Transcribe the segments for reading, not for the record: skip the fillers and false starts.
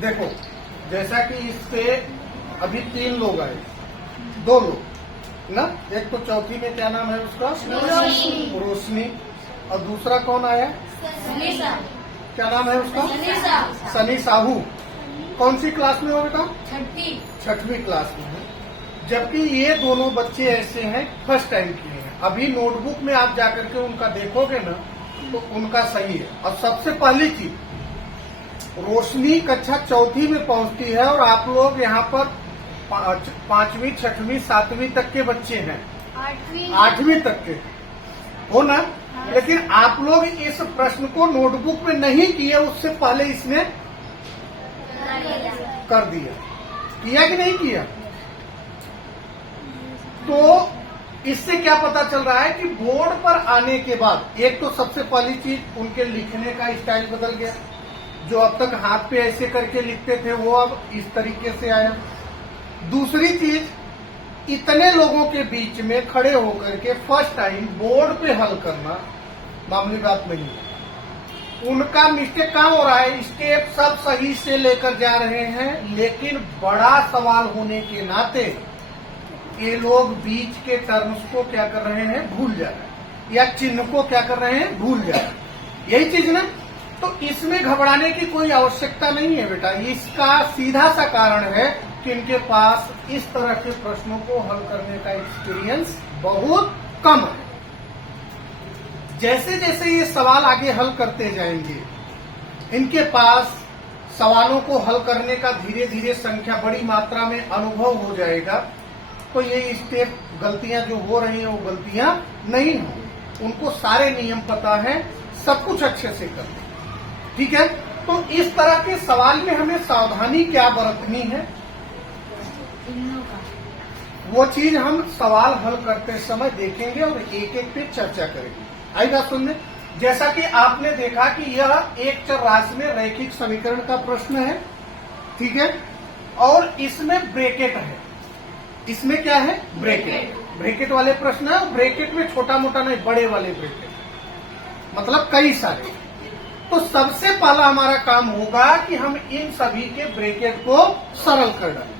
देखो, जैसा कि इस पे अभी 3 लोग आए, 2 लोग ना। एक तो चौथी में क्या नाम है उसका? रोशनी। और दूसरा कौन आया? क्या नाम है उसका? सनी साहू। कौन सी क्लास में हो बेटा? छठवीं क्लास में है। जबकि ये दोनों बच्चे ऐसे हैं फर्स्ट टाइम किए हैं। अभी नोटबुक में आप जाकर के उनका देखोगे ना तो उनका सही है। और सबसे पहली चीज, रोशनी कक्षा चौथी में पहुंचती है और आप लोग यहाँ पर 5वीं, 6वीं, 7वीं तक के बच्चे हैं, 8वीं तक के हो ना। लेकिन आप लोग इस प्रश्न को नोटबुक में नहीं किए, उससे पहले इसने कर दिया। किया कि नहीं किया? तो इससे क्या पता चल रहा है कि बोर्ड पर आने के बाद एक तो सबसे पहली चीज उनके लिखने का स्टाइल बदल गया। जो अब तक हाथ पे ऐसे करके लिखते थे वो अब इस तरीके से आया। दूसरी चीज, इतने लोगों के बीच में खड़े होकर के फर्स्ट टाइम बोर्ड पे हल करना मामूली बात नहीं है। उनका मिस्टेक कहाँ हो रहा है? स्टेप सब सही से लेकर जा रहे हैं, लेकिन बड़ा सवाल होने के नाते ये लोग बीच के टर्म्स को क्या कर रहे हैं? भूल जा रहे हैं, या चिन्ह को क्या कर रहे हैं? भूल जा रहे हैं। यही चीज ना। तो इसमें घबराने की कोई आवश्यकता नहीं है बेटा। इसका सीधा सा कारण है कि इनके पास इस तरह के प्रश्नों को हल करने का एक्सपीरियंस बहुत कम है। जैसे जैसे ये सवाल आगे हल करते जाएंगे, इनके पास सवालों को हल करने का धीरे धीरे संख्या, बड़ी मात्रा में अनुभव हो जाएगा। तो ये स्टेप गलतियां जो हो रही हैं वो गलतियां नहीं होंगी। उनको सारे नियम पता है, सब कुछ अच्छे से करते हैं। ठीक है। तो इस तरह के सवाल में हमें सावधानी क्या बरतनी है, वो चीज हम सवाल हल करते समय देखेंगे और एक एक पे चर्चा करेंगे। आई बात सुनने। जैसा कि आपने देखा कि यह एक चर राशि में रैखिक समीकरण का प्रश्न है। ठीक है। और इसमें ब्रैकेट है। इसमें क्या है? ब्रैकेट। ब्रैकेट वाले प्रश्न है। ब्रैकेट में छोटा मोटा नहीं, बड़े वाले ब्रैकेट, मतलब कई सारे। तो सबसे पहला हमारा काम होगा कि हम इन सभी के ब्रैकेट को सरल कर डालें।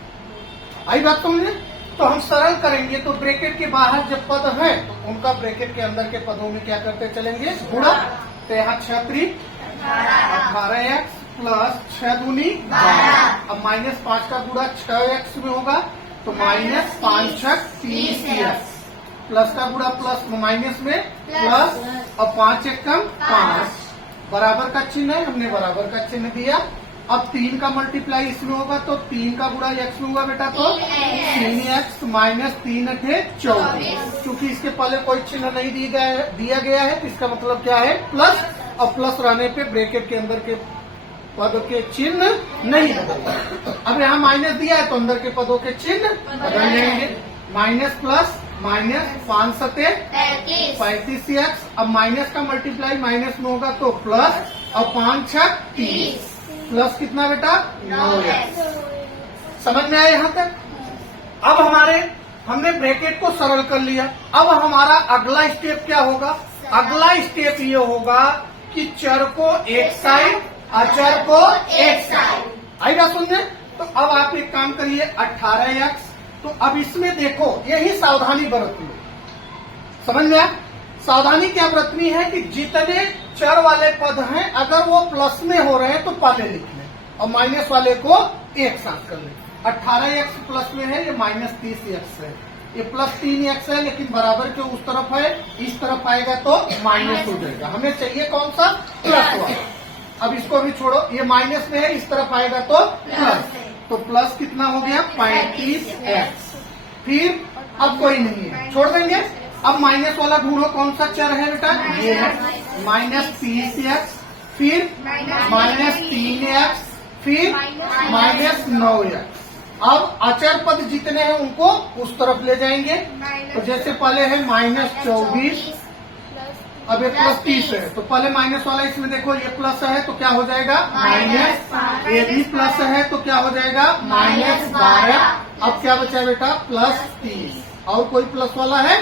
आई बात समझे? तो हम सरल करेंगे तो ब्रैकेट के बाहर जब पद है तो उनका ब्रैकेट के अंदर के पदों में क्या करते चलेंगे? गुणा। तो यहाँ 6×3 18x प्लस 6×2 12। अब -5 का गुणा 6x में होगा तो -5×6 30x, प्लस का गुणा प्लस माइनस में प्लस, और 5×1 5, बराबर का चिन्ह है, हमने बराबर का चिन्ह दिया। अब 3 का मल्टीप्लाई इसमें होगा तो 3 का गुणा x में होगा बेटा, तो 3x माइनस 3×8 24। क्योंकि इसके पहले कोई चिन्ह नहीं दिया गया है तो इसका मतलब क्या है? प्लस। और प्लस रहने पे ब्रैकेट के अंदर के पद के चिन्ह नहीं बदलते। अब यहाँ माइनस दिया है तो अंदर के पदों के चिन्ह बदल जाएंगे। Minus plus minus 5×7 35x। अब माइनस का मल्टीप्लाई माइनस में होगा तो प्लस, और 5×6 30। प्लस कितना बेटा? 9x। समझ में आया यहाँ तक? अब हमने ब्रैकेट को सरल कर लिया। अब हमारा अगला स्टेप क्या होगा? अगला स्टेप ये होगा कि चर को एक साइड, अचर को एक साइड। आएगा सुनने? तो अब आप एक काम करिए, 18x। तो अब इसमें देखो, यही सावधानी बरत लो। समझ में आया? सावधानी क्या बरतनी है कि जितने चर वाले पद हैं अगर वो प्लस में हो रहे हैं तो पहले लिख लें और माइनस वाले को एक साथ कर लें। 18x प्लस में है, ये -30x है, ये प्लस 3x है, लेकिन बराबर के उस तरफ है, इस तरफ आएगा तो माइनस हो जाएगा। हमें चाहिए कौन सा? प्लस वाला। अब इसको भी छोड़ो, ये माइनस में है, इस तरफ आएगा तो प्लस। तो प्लस कितना हो गया? 35x। फिर अब कोई नहीं है, छोड़ देंगे। अब माइनस वाला ढूंढो, कौन सा चर है बेटा? ये है -30x, फिर -3x, फिर -9x। अब अचर पद जितने हैं उनको उस तरफ ले जाएंगे। तो जैसे पहले है -24, अब ये +30 है, तो पहले माइनस वाला इसमें देखो, ये प्लस है तो क्या हो जाएगा? माइनस। ये भी प्लस है तो क्या हो जाएगा? -12। अब क्या बचा बेटा? +30। और कोई प्लस वाला है?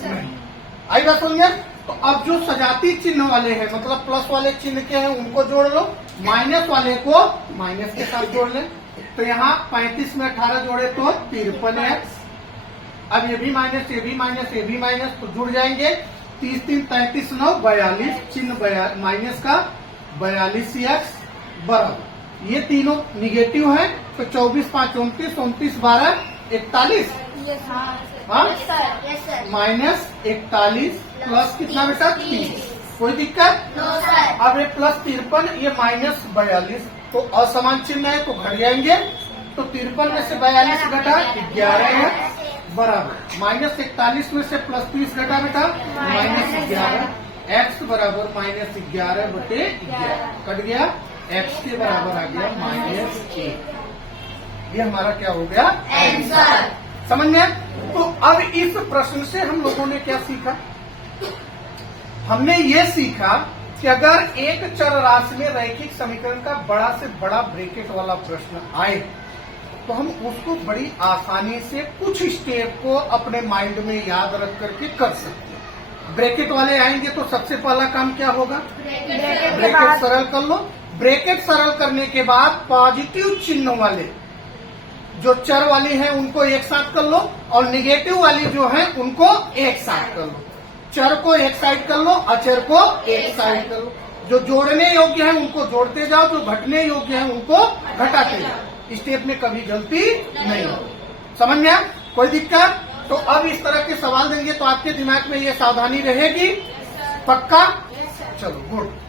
नहीं। आई बात समझ? तो अब जो सजाती चिन्ह वाले हैं, मतलब प्लस वाले चिन्ह के हैं, उनको जोड़ लो, माइनस वाले को माइनस के साथ जोड़ लें। तो यहाँ 35 में 18 जोड़े तो 53x। अब ये भी माइनस, ये भी माइनस, ये भी माइनस, तो जुड़ जाएंगे। 30 3 33 9 42, चिन्ह माइनस का 42x बराबर, ये तीनों निगेटिव है, तो 24 5 29, 29 12 41, हाँ माइनस 41 प्लस कितना बेटा 30। कोई दिक्कत? अब ये प्लस 53, ये माइनस 42, तो असमान चिन्ह है तो घट जाएंगे। तो 53 में से 42 घटा 11 है बराबर, माइनस 41 में से प्लस 30 घटा बेटा माइनस 11, x बराबर माइनस 11/11 कट गया, x के बराबर आ गया -1। ये हमारा क्या हो गया? आंसर। समझ में? तो अब इस प्रश्न से हम लोगों ने क्या सीखा? हमने ये सीखा कि अगर एक चर राशि में रैखिक समीकरण का बड़ा से बड़ा ब्रैकेट वाला प्रश्न आए तो हम उसको बड़ी आसानी से कुछ स्टेप को अपने माइंड में याद रख करके कर सकते हैं। ब्रैकेट वाले आएंगे तो सबसे पहला काम क्या होगा? ब्रैकेट सरल कर लो। ब्रैकेट सरल करने के बाद पॉजिटिव चिन्ह वाले जो चर वाली हैं उनको एक साथ कर लो, और निगेटिव वाली जो है उनको एक साथ कर लो। चर को एक साइड कर लो, अचर को एक साइड कर लो। जो जोड़ने योग्य है उनको जोड़ते जाओ, जो घटने योग्य है उनको घटाते जाओ। स्टेप में कभी गलती नहीं हो। समझ में आया? कोई दिक्कत? तो अब इस तरह के सवाल देंगे तो आपके दिमाग में ये सावधानी रहेगी। पक्का? चलो गुड।